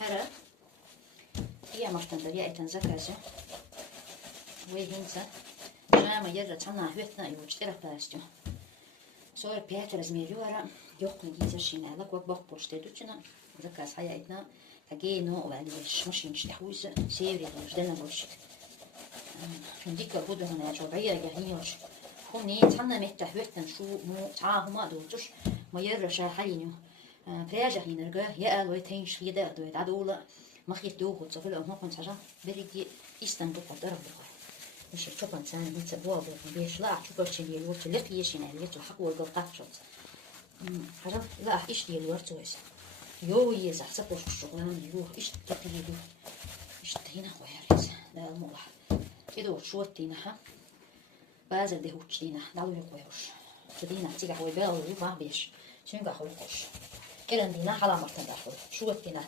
حرة يا مرتن يا إتن زكاجة ويهنسا جامع يرى تنا هوتنا يوجترا باستو صور بيتر زميلورا يقن جيزة شينا لك وبق بوشتدوتنا زكاز حيا إتنا تجينو وعليش مش ينشتحوز سيري غيردنا بوشك فنديك بودو هنا جوعية جهنيوش هوني تنا متهوتن شو مو تعاهما دوتش ما يرى شاحينيو فراجع ينرجع يا ألوي تينش في ده دوت عدولا ما خيتوه وتصفل أو ما كنت حاجة بريدي يستنقل قدر بقى مش تشوفن سان نت بواب بيش لا تشوفش اللي الوقت اللي قيشنا اللي تحق والقطع شوت حاجة لا إيش دي الوقت ويس يو يزح سبوش الشغلان يو إيش تقيلو إيش تهينا وياريز لا الموضح كده وشو تينا بازل ده وتشينا دالو يقويوش تدينا تيجا هو بيل ويو ما بيش شنو قاعد يقولش كده دينا حلا مرتين داخل شو تينا